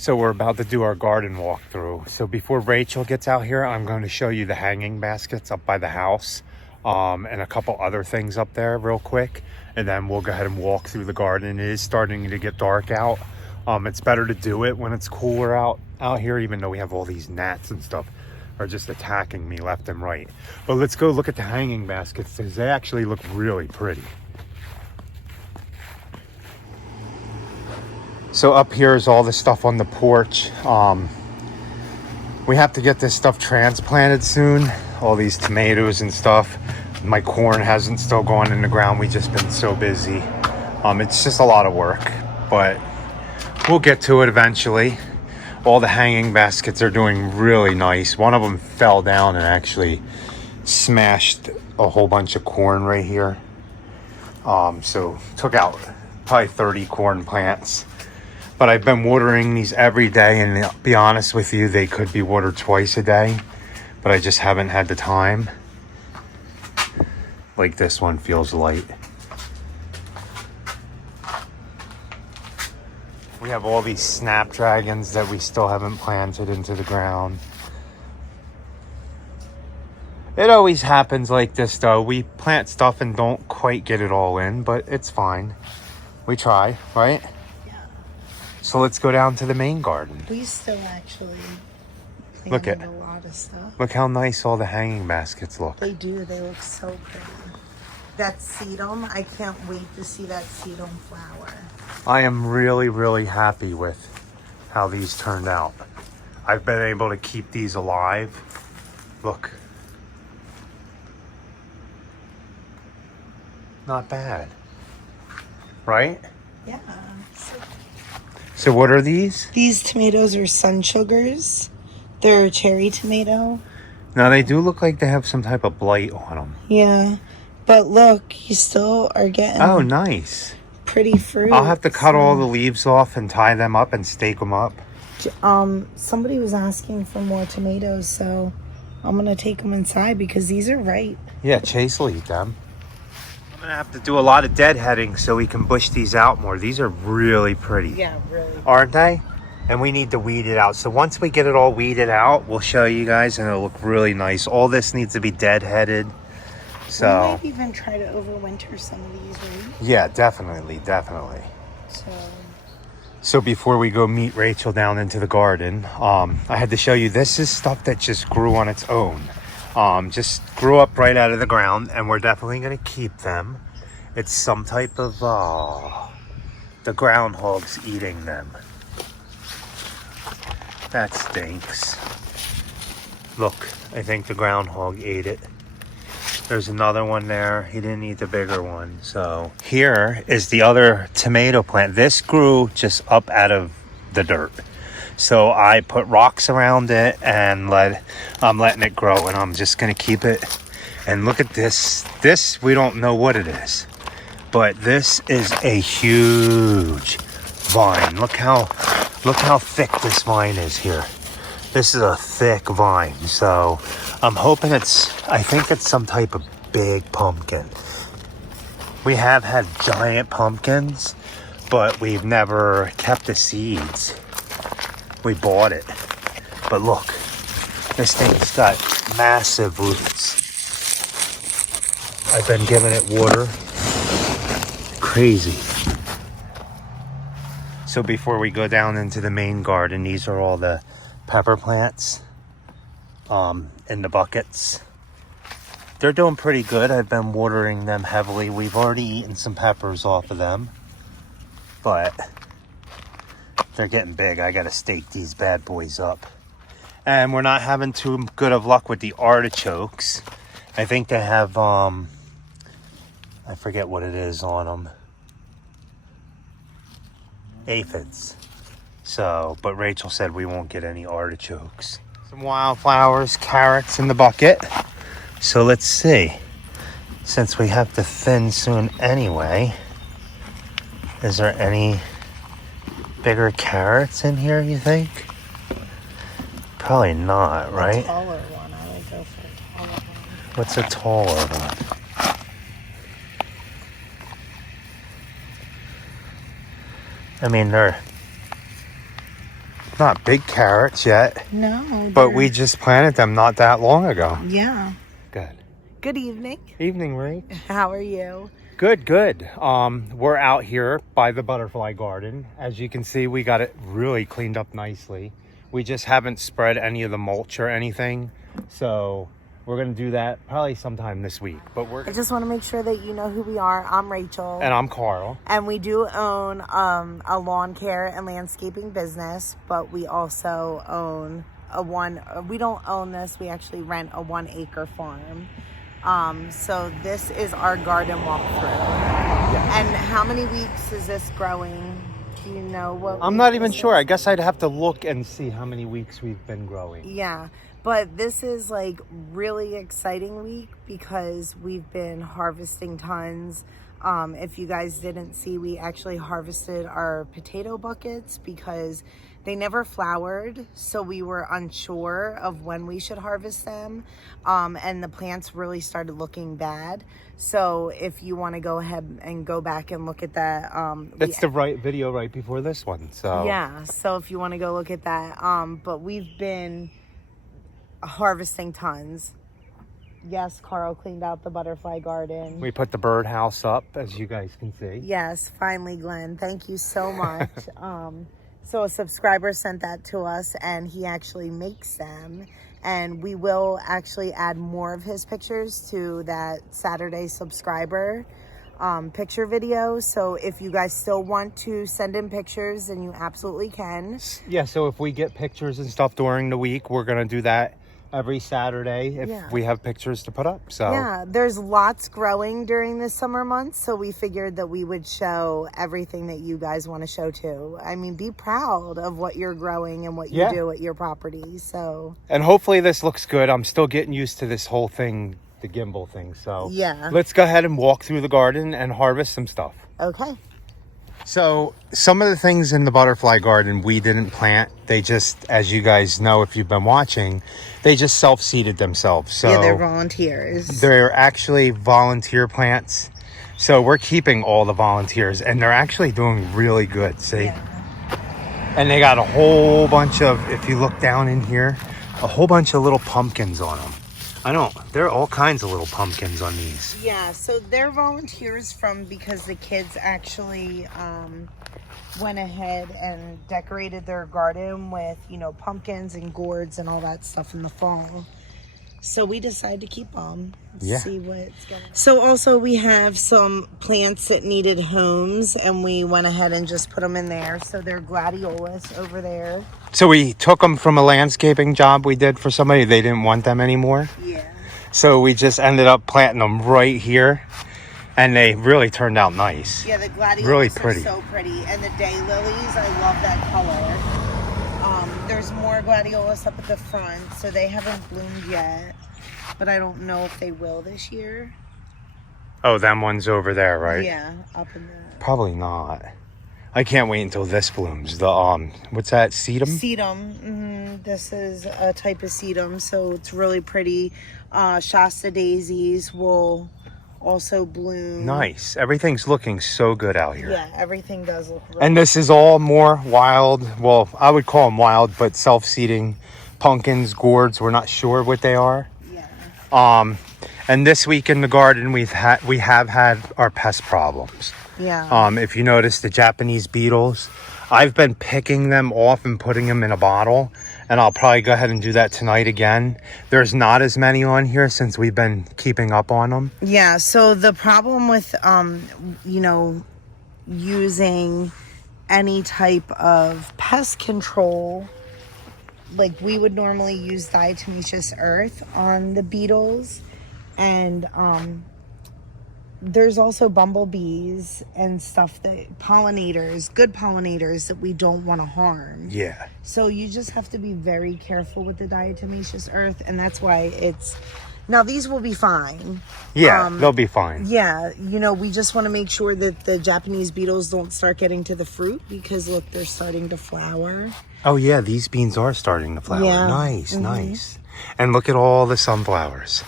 So we're about to do our garden walkthrough. So before Rachel gets out here, I'm going to show you the hanging baskets up by the house, and a couple other things up there real quick. And then we'll go ahead and walk through the garden. It is starting to get dark out. It's better to do it when it's cooler out here, even though we have all these gnats and stuff are just attacking me left and right. But let's go look at the hanging baskets because they actually look really pretty. So up here is all the stuff on the porch. We have to get this stuff transplanted soon. All these tomatoes and stuff. My corn hasn't still gone in the ground. We've just been so busy. It's just a lot of work, but we'll get to it eventually. All the hanging baskets are doing really nice. One of them fell down and actually smashed a whole bunch of corn right here. So took out probably 30 corn plants. But I've been watering these every day, and to be honest with you, they could be watered twice a day, but I just haven't had the time. Like this one feels light. We have all these snapdragons that we still haven't planted into the ground. It always happens like this though. We plant stuff and don't quite get it all in, but it's fine. We try, right? So let's go down to the main garden. We still actually planted a lot of stuff. Look how nice all the hanging baskets look. They do. They look so pretty. That sedum, I can't wait to see that sedum flower. I am really, really happy with how these turned out. I've been able to keep these alive. Look. Not bad. Right? Yeah. So what are these? These tomatoes are sun sugars. They're a cherry tomato. Now they do look like they have some type of blight on them. Yeah. But look, you still are getting nice. Pretty fruit. I'll have to cut all the leaves off and tie them up and stake them up. Somebody was asking for more tomatoes, so I'm going to take them inside because these are ripe. Yeah, Chase will eat them. I'm gonna have to do a lot of deadheading so we can bush these out more. These are really pretty. Yeah, really. Aren't they? And we need to weed it out. So once we get it all weeded out, we'll show you guys and it'll look really nice. All this needs to be deadheaded. So we might even try to overwinter some of these, right? Yeah, definitely. So before we go meet Rachel down into the garden, I had to show you this is stuff that just grew on its own. Just grew up right out of the ground, and we're definitely going to keep them. It's some type of, the groundhog's eating them. That stinks. Look, I think the groundhog ate it. There's another one there. He didn't eat the bigger one. So here is the other tomato plant. This grew just up out of the dirt. So I put rocks around it and I'm letting it grow, and I'm just gonna keep it. And look at this. This, we don't know what it is, but this is a huge vine. Look how thick this vine is here. This is a thick vine. So I'm hoping I think it's some type of big pumpkin. We have had giant pumpkins, but we've never kept the seeds. We bought it. But look, this thing's got massive roots. I've been giving it water. Crazy. So before we go down into the main garden, these are all the pepper plants in the buckets. They're doing pretty good. I've been watering them heavily. We've already eaten some peppers off of them, but they're getting big. I gotta stake these bad boys up. And we're not having too good of luck with the artichokes. I think they have, I forget what it is on them. Aphids. So, but Rachel said we won't get any artichokes. Some wildflowers, carrots in the bucket. So let's see. Since we have to thin soon anyway, is there any bigger carrots in here, you think? Probably not, right? A taller one. I would go for a taller one. What's a taller one? I mean, not big carrots yet, No. but we just planted them not that long ago. Yeah. Good. Good evening. Evening, Ray. How are you? Good, good. We're out here by the butterfly garden. As you can see, we got it really cleaned up nicely. We just haven't spread any of the mulch or anything. So we're going to do that probably sometime this week. But I just want to make sure that you know who we are. I'm Rachel. And I'm Carl. And we do own a lawn care and landscaping business, but we also own we don't own this. We actually rent a 1 acre farm. So this is our garden walkthrough. Yeah. And how many weeks is this growing? Do you know what? I'm not even sure. I guess I'd have to look and see how many weeks we've been growing. Yeah. But this is like really exciting week because we've been harvesting tons. If you guys didn't see, we actually harvested our potato buckets because they never flowered, so we were unsure of when we should harvest them, and the plants really started looking bad. So if you want to go ahead and go back and look at that, that's the right video right before this one. So yeah, so if you want to go look at that, but we've been harvesting tons. Yes, Carl cleaned out the butterfly garden. We put the birdhouse up, as you guys can see. Yes, finally, Glenn. Thank you so much. So a subscriber sent that to us, and he actually makes them. And we will actually add more of his pictures to that Saturday subscriber picture video. So if you guys still want to send in pictures, then you absolutely can. Yeah, so if we get pictures and stuff during the week, we're going to do that every Saturday if we have pictures to put up. So yeah, there's lots growing during the summer months, so we figured that we would show everything that you guys want to show too. I mean, be proud of what you're growing and what you do at your property. So, and hopefully this looks good. I'm still getting used to this whole thing, the gimbal thing. So yeah, let's go ahead and walk through the garden and harvest some stuff. Okay. So some of the things in the butterfly garden we didn't plant. They just, as you guys know if you've been watching, they just self-seeded themselves. So yeah, they're volunteers. They're actually volunteer plants. So we're keeping all the volunteers, and they're actually doing really good. See? Yeah. And they got a whole bunch of, if you look down in here, a whole bunch of little pumpkins on them. There are all kinds of little pumpkins on these. Yeah, so they're volunteers because the kids actually went ahead and decorated their garden with, pumpkins and gourds and all that stuff in the fall. So we decided to keep them. See what's going on. So also we have some plants that needed homes, and we went ahead and just put them in there. So they're gladiolus over there. So we took them from a landscaping job we did for somebody. They didn't want them anymore. Yeah. So we just ended up planting them right here, and they really turned out nice. Yeah, the gladiolus really pretty. Are so pretty. And the daylilies, I love that color. There's more gladiolus up at the front, so they haven't bloomed yet, but I don't know if they will this year. Oh, them ones over there, right? Yeah, up in the... Probably not. I can't wait until this blooms. The what's that? Sedum? Sedum. Mm-hmm. This is a type of sedum, so it's really pretty. Shasta daisies will also bloom. Nice. Everything's looking so good out here. Yeah, everything does look really And this is all more wild. Well, I would call them wild, but self-seeding pumpkins, gourds. We're not sure what they are. Yeah. And this week in the garden, we have had our pest problems. Yeah. If you notice the Japanese beetles, I've been picking them off and putting them in a bottle, and I'll probably go ahead and do that tonight again. There's not as many on here since we've been keeping up on them. Yeah, so the problem with, using any type of pest control, like we would normally use diatomaceous earth on the beetles, and there's also bumblebees and stuff that good pollinators that we don't want to harm. Yeah. So you just have to be very careful with the diatomaceous earth, and that's why now these will be fine. Yeah, they'll be fine. Yeah, we just want to make sure that the Japanese beetles don't start getting to the fruit, because look, they're starting to flower. Oh yeah, these beans are starting to flower. Yeah. Nice, nice. And look at all the sunflowers.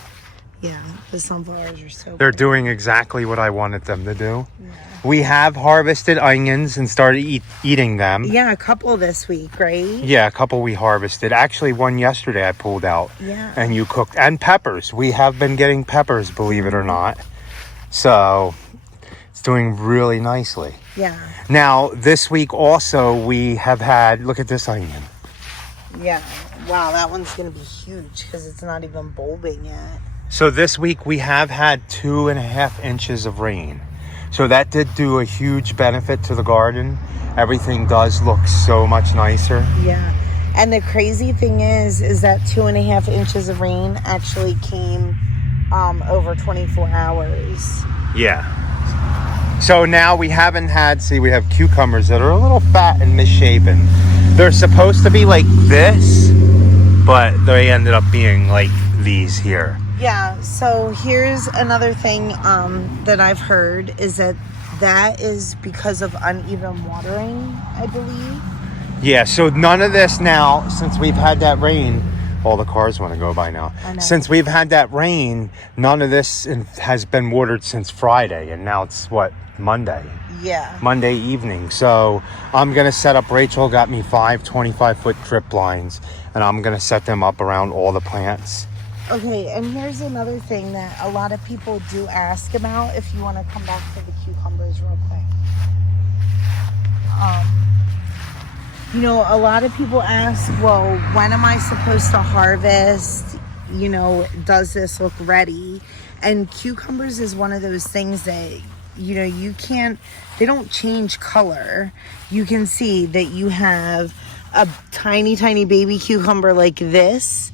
Yeah, the sunflowers are so They're pretty. doing exactly what I wanted them to do. Yeah. We have harvested onions and started eating them. Yeah, a couple this week, right? Yeah, a couple we harvested. Actually, one yesterday I pulled out. Yeah. And you cooked. And peppers. We have been getting peppers, believe it or not. So, it's doing really nicely. Yeah. Now, this week also, we have had... Look at this onion. Yeah. Wow, that one's going to be huge because it's not even bulbing yet. So, this week we have had 2.5 inches of rain. So, that did do a huge benefit to the garden. Everything does look so much nicer. Yeah. And the crazy thing is that 2.5 inches of rain actually came over 24 hours. Yeah. So now we haven't had, see, we have cucumbers that are a little fat and misshapen. They're supposed to be like this, but they ended up being like these here. Yeah, so here's another thing that I've heard is that is because of uneven watering, I believe. Yeah, so none of this now, since we've had that rain, all the cars want to go by now. I know. Since we've had that rain, none of this has been watered since Friday, and now it's what, Monday? Yeah. Monday evening. So I'm going to set up, Rachel got me 5 25-foot drip lines, and I'm going to set them up around all the plants. Okay, and here's another thing that a lot of people do ask about if you want to come back to the cucumbers real quick. You know, a lot of people ask, well, when am I supposed to harvest? You know, does this look ready? And cucumbers is one of those things that, you know, you can't, they don't change color. You can see that you have a tiny, tiny baby cucumber like this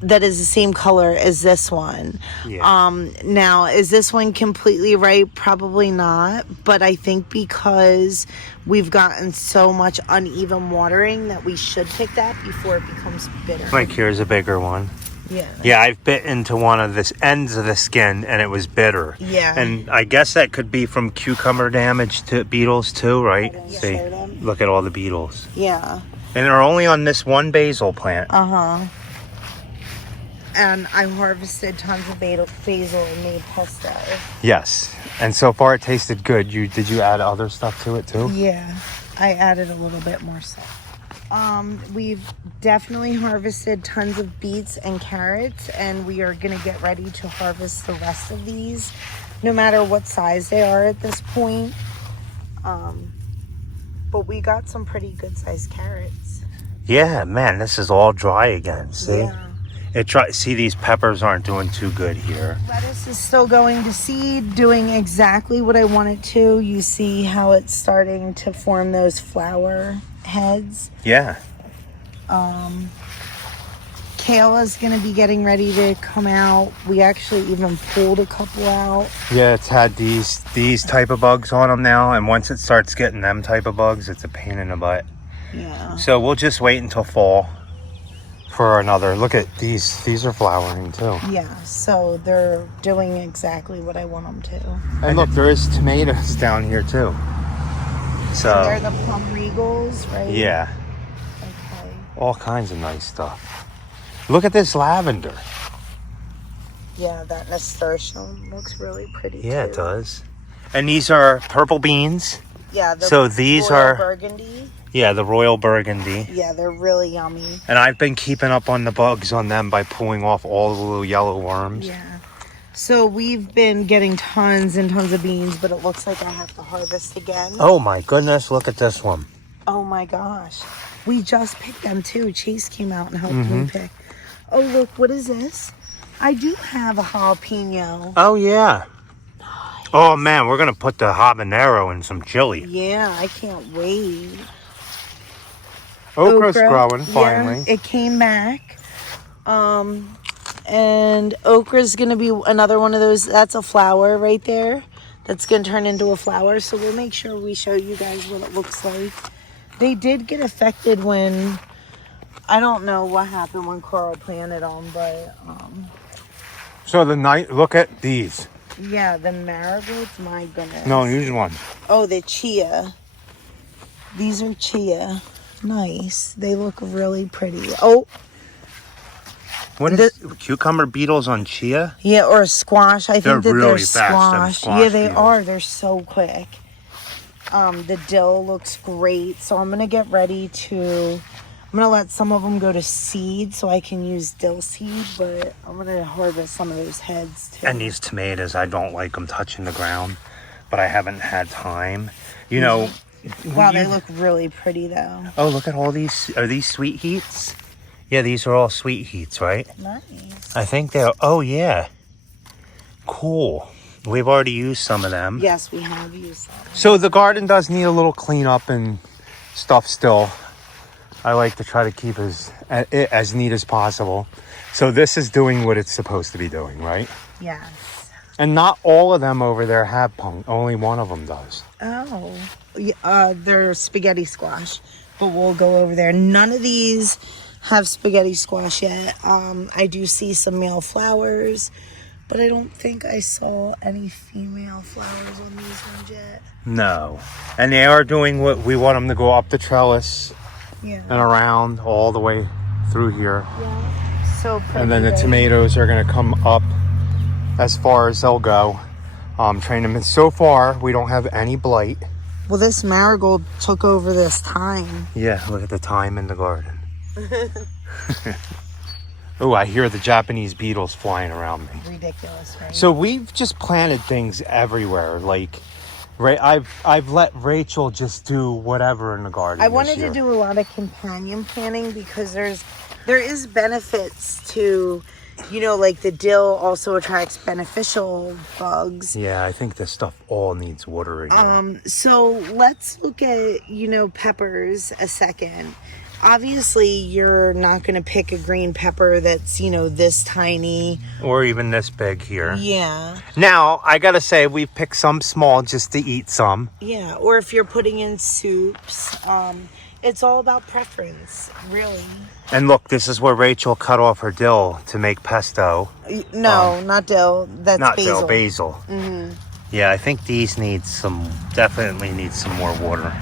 that is the same color as this one. Yeah. Now, is this one completely ripe? Probably not. But I think because we've gotten so much uneven watering that we should pick that before it becomes bitter. Like here's a bigger one. Yeah. Yeah, I've bit into one of the ends of the skin and it was bitter. Yeah. And I guess that could be from cucumber damage to beetles too, right? Yeah. See, Show them. look at all the beetles. Yeah. And they're only on this one basil plant. Uh-huh. And I harvested tons of basil and made pesto. Yes. And so far it tasted good. Did you add other stuff to it too? Yeah. I added a little bit more salt. We've definitely harvested tons of beets and carrots, and we are going to get ready to harvest the rest of these, no matter what size they are at this point. But we got some pretty good sized carrots. Yeah, man, this is all dry again. See? Yeah. See, these peppers aren't doing too good here. Lettuce is still going to seed, doing exactly what I want it to. You see how it's starting to form those flower heads. Yeah. Kale is going to be getting ready to come out. We actually even pulled a couple out. Yeah, it's had these type of bugs on them now, and once it starts getting them type of bugs, it's a pain in the butt. Yeah. So we'll just wait until fall for another. Look at these. These are flowering too. Yeah, so they're doing exactly what I want them to. And look, there is tomatoes down here too. So And they're the plum regals, right? yeah, Okay. all kinds of nice stuff. Look at this lavender. Yeah, that nasturtium looks really pretty Yeah, too. it does. And these are purple beans. Yeah, the So these royal are- burgundy. Yeah, the royal burgundy. Yeah, they're really yummy. And I've been keeping up on the bugs on them by pulling off all the little yellow worms. Yeah. So we've been getting tons and tons of beans, but it looks like I have to harvest again. Oh my goodness, look at this one. Oh my gosh. We just picked them too. Chase came out and helped me pick. Oh, look, what is this? I do have a jalapeno. Oh yeah. Oh man, we're gonna put the habanero in some chili. Yeah, I can't wait. Okra's Okra, growing finally. Yeah, it came back. And okra's gonna be another one of those. That's a flower right there. That's gonna turn into a flower. So we'll make sure we show you guys what it looks like. They did get affected when, I don't know what happened when Coral planted them, but So look at these. yeah, the marigolds, my goodness. No, these ones. Oh, the chia. These are chia. Nice. They look really pretty. Oh, What is cucumber beetles on chia? Yeah, or squash. I think They're that really they're fast, them squash. squash Yeah, they beetles. are. They're so quick. The dill looks great, so I'm gonna get ready to. I'm gonna let some of them go to seed so I can use dill seed, but I'm gonna harvest some of those heads too. And these tomatoes, I don't like them touching the ground, but I haven't had time. You know. Wow, they look really pretty though. Oh, look at all these. Are these sweet heats? Yeah, these are all sweet heats, right? Nice. I think they're. Oh, yeah. Cool. We've already used some of them. Yes, we have used some. So the garden does need a little cleanup and stuff still. I like to try to keep it as neat as possible. So this is doing what it's supposed to be doing, right? Yes. And not all of them over there have punk. Only one of them does. Oh. Yeah, they're spaghetti squash, but we'll go over there. None of these have spaghetti squash yet. I do see some male flowers, but I don't think I saw any female flowers on these ones yet. No. And they are doing what we want them to go up the trellis. Yeah. And around all the way through here. Yeah. So pretty. And then the tomatoes are going to come up as far as they'll go. Train them. And so far, we don't have any blight. Well, this marigold took over this thyme. Yeah, look at the thyme in the garden. Oh, I hear the Japanese beetles flying around me. Ridiculous, right? So we've just planted things everywhere. Like, I've let Rachel just do whatever in the garden. I wanted to do a lot of companion planting because there is benefits to, you know, like the dill also attracts beneficial bugs. Yeah, I think this stuff all needs watering. So let's look at, you know, peppers a second. Obviously, you're not going to pick a green pepper that's, you know, this tiny. Or even this big here. Yeah. Now, I got to say, we've picked some small just to eat some. Yeah, or if you're putting in soups, it's all about preference, really. And look, this is where Rachel cut off her dill to make pesto. No, not dill. That's not basil. dill, basil. Mm-hmm. Yeah, I think these definitely need some more water.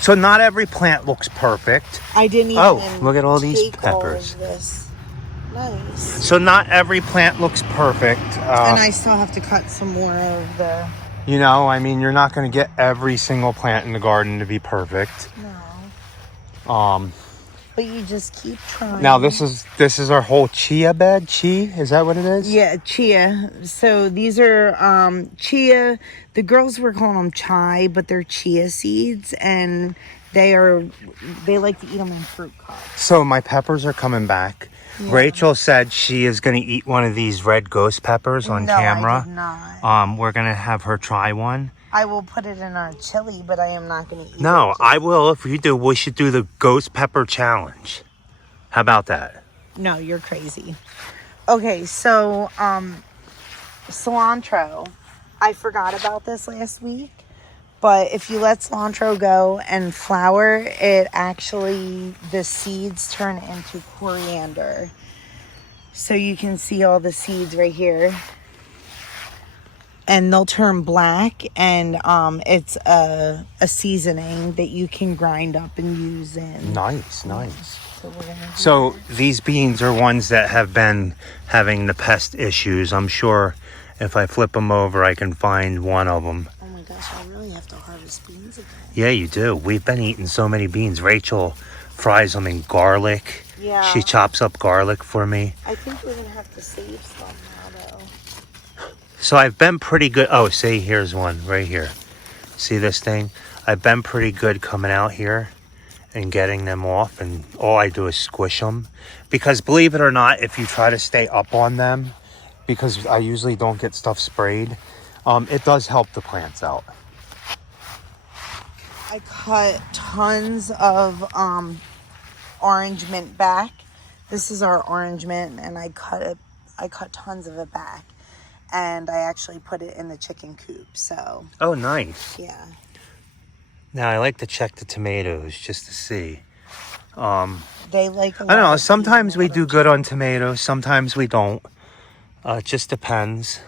So not every plant looks perfect. I didn't even. Oh, look at all these peppers. All of this. Nice. So not every plant looks perfect. And I still have to cut some more of the. You know, I mean, you're not going to get every single plant in the garden to be perfect. No. But you just keep trying. Now this is our whole chia bed. Is that what it is? Yeah, chia. So these are chia. The girls were calling them chai, but they're chia seeds, and they like to eat them in fruit cups. So my peppers are coming back. Yeah. Rachel said she is going to eat one of these red ghost peppers on camera. No, I did not. We're going to have her try one. I will put it in our chili, but I am not going to eat it. No, I will. If you do, we should do the ghost pepper challenge. How about that? No, you're crazy. Okay, so cilantro. I forgot about this last week, but if you let cilantro go and flower, it actually, the seeds turn into coriander. So you can see all the seeds right here. And they'll turn black, and it's a seasoning that you can grind up and use in. Nice. So these beans are ones that have been having the pest issues. I'm sure if I flip them over, I can find one of them. Oh my gosh, I really have to harvest beans again. Yeah, you do. We've been eating so many beans. Rachel fries them in garlic. Yeah. She chops up garlic for me. I think we're going to have to save some now, though. So I've been pretty good. Oh, see, here's one right here. See this thing? I've been pretty good coming out here and getting them off, and all I do is squish them. Because believe it or not, if you try to stay up on them, because I usually don't get stuff sprayed, it does help the plants out. I cut tons of orange mint back. This is our orange mint, and I cut tons of it back. And I actually put it in the chicken coop, so. Oh, nice. Yeah. Now, I like to check the tomatoes just to see. They like a lot. I don't know. Sometimes we do good on tomatoes. Sometimes we don't. It just depends.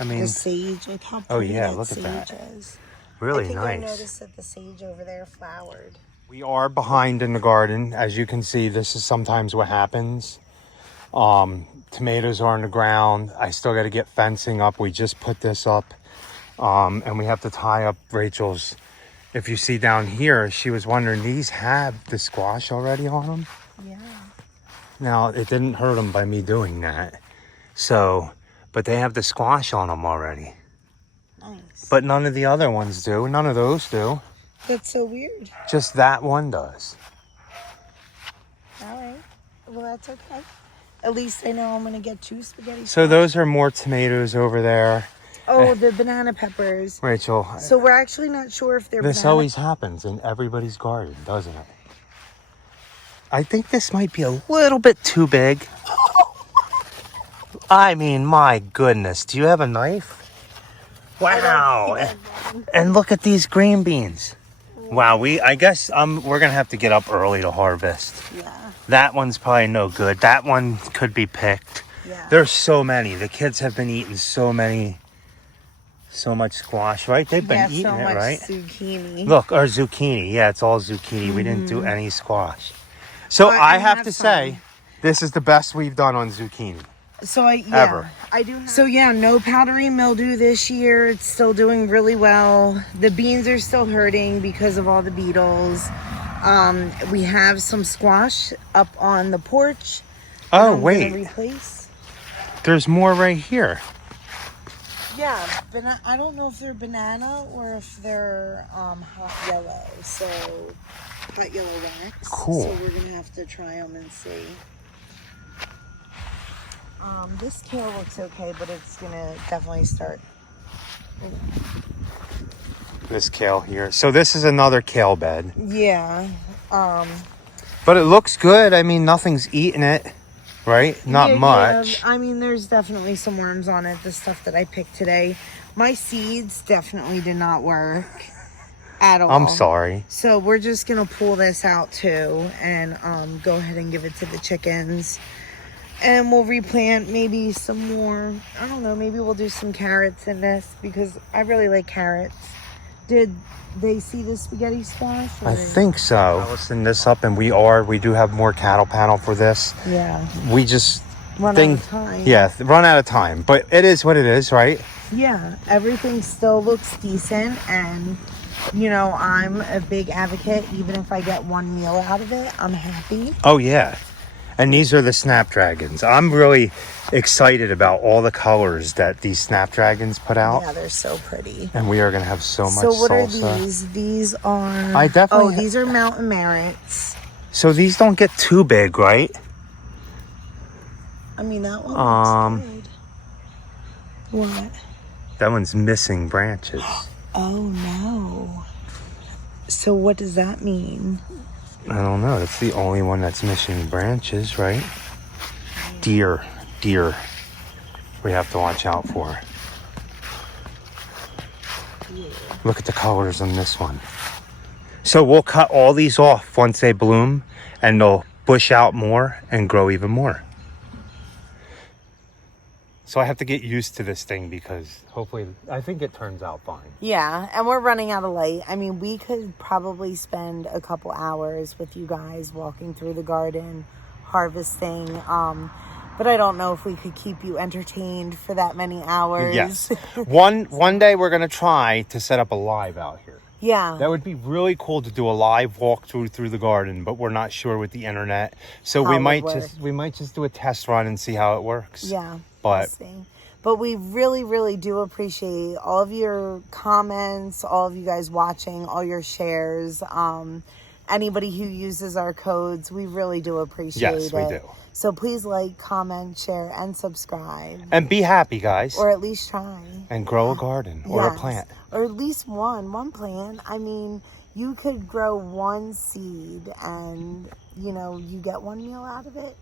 I mean. The sage, look how pretty oh, yeah, that look at sage that. is. Really I think nice. I noticed that the sage over there flowered. We are behind in the garden. As you can see, this is sometimes what happens. Tomatoes are on the ground. I still got to get fencing up. We just put this up. And we have to tie up Rachel's. If you see down here, she was wondering, these have the squash already on them? Yeah. Now, it didn't hurt them by me doing that. So, but they have the squash on them already. Nice. But none of the other ones do. None of those do. That's so weird. Just that one does. All right. Well, that's okay. At least I know I'm going to get 2 spaghetti. So those are more tomatoes over there. Oh, the banana peppers. Rachel. So we're actually not sure if they're This always happens in everybody's garden, doesn't it? I think this might be a little bit too big. I mean, my goodness. Do you have a knife? Wow. And look at these green beans. Wow, I guess we're going to have to get up early to harvest. Yeah. That one's probably no good. That one could be picked. Yeah. There's so many. The kids have been eating so much squash, right? They've been eating so it, much right? Zucchini. Look, our zucchini. Yeah, it's all zucchini. We didn't do any squash. So I have to say, this is the best we've done on zucchini. So ever. I do. No powdery mildew this year. It's still doing really well. The beans are still hurting because of all the beetles. We have some squash up on the porch. Oh, I'm wait. gonna replace. There's more right here. Yeah, I don't know if they're banana or if they're hot yellow. So hot yellow wax. Cool. So we're gonna have to try them and see. This kale looks okay, but it's gonna definitely start. This kale here. So this is another kale bed. Yeah. But it looks good. I mean, nothing's eating it, right? Not much. Yeah. I mean, there's definitely some worms on it. The stuff that I picked today. My seeds definitely did not work at all. I'm sorry. So we're just gonna pull this out too and go ahead and give it to the chickens. And we'll replant maybe some more. I don't know. Maybe we'll do some carrots in this because I really like carrots. Did they see the spaghetti squash? I think so. Listen this up, and we do have more cattle panel for this. Yeah. We just Run out of time. Yeah, run out of time. But it is what it is, right? Yeah. Everything still looks decent, and I'm a big advocate. Even if I get one meal out of it, I'm happy. Oh yeah. And these are the snapdragons. I'm really excited about all the colors that these snapdragons put out. Yeah, they're so pretty. And we are going to have so much salsa. So what salsa. are these? These are... I definitely... these are mountain merits. So these don't get too big, right? I mean, that one looks good. What? That one's missing branches. Oh, no. So what does that mean? I don't know. That's the only one that's missing branches, right? Deer. We have to watch out for. Yeah. Look at the colors on this one. So we'll cut all these off once they bloom, and they'll bush out more and grow even more. So I have to get used to this thing because hopefully, I think it turns out fine. Yeah, and we're running out of light. I mean, we could probably spend a couple hours with you guys walking through the garden, harvesting. But I don't know if we could keep you entertained for that many hours. Yes. One day we're going to try to set up a live out here. Yeah. That would be really cool to do a live walkthrough through the garden, but we're not sure with the internet. So we might just do a test run and see how it works. Yeah. But we really, really do appreciate all of your comments, all of you guys watching, all your shares. Anybody who uses our codes, we really do appreciate it. Yes, we do. So please like, comment, share, and subscribe. And be happy, guys. Or at least try. And grow a garden or a plant. Or at least one plant. I mean, you could grow one seed and, you get one meal out of it.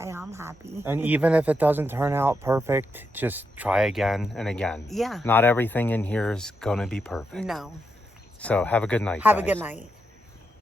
Hey, I'm happy. And even if it doesn't turn out perfect, just try again and again. Yeah. Not everything in here is going to be perfect. No. So have a good night, Have guys. a good night.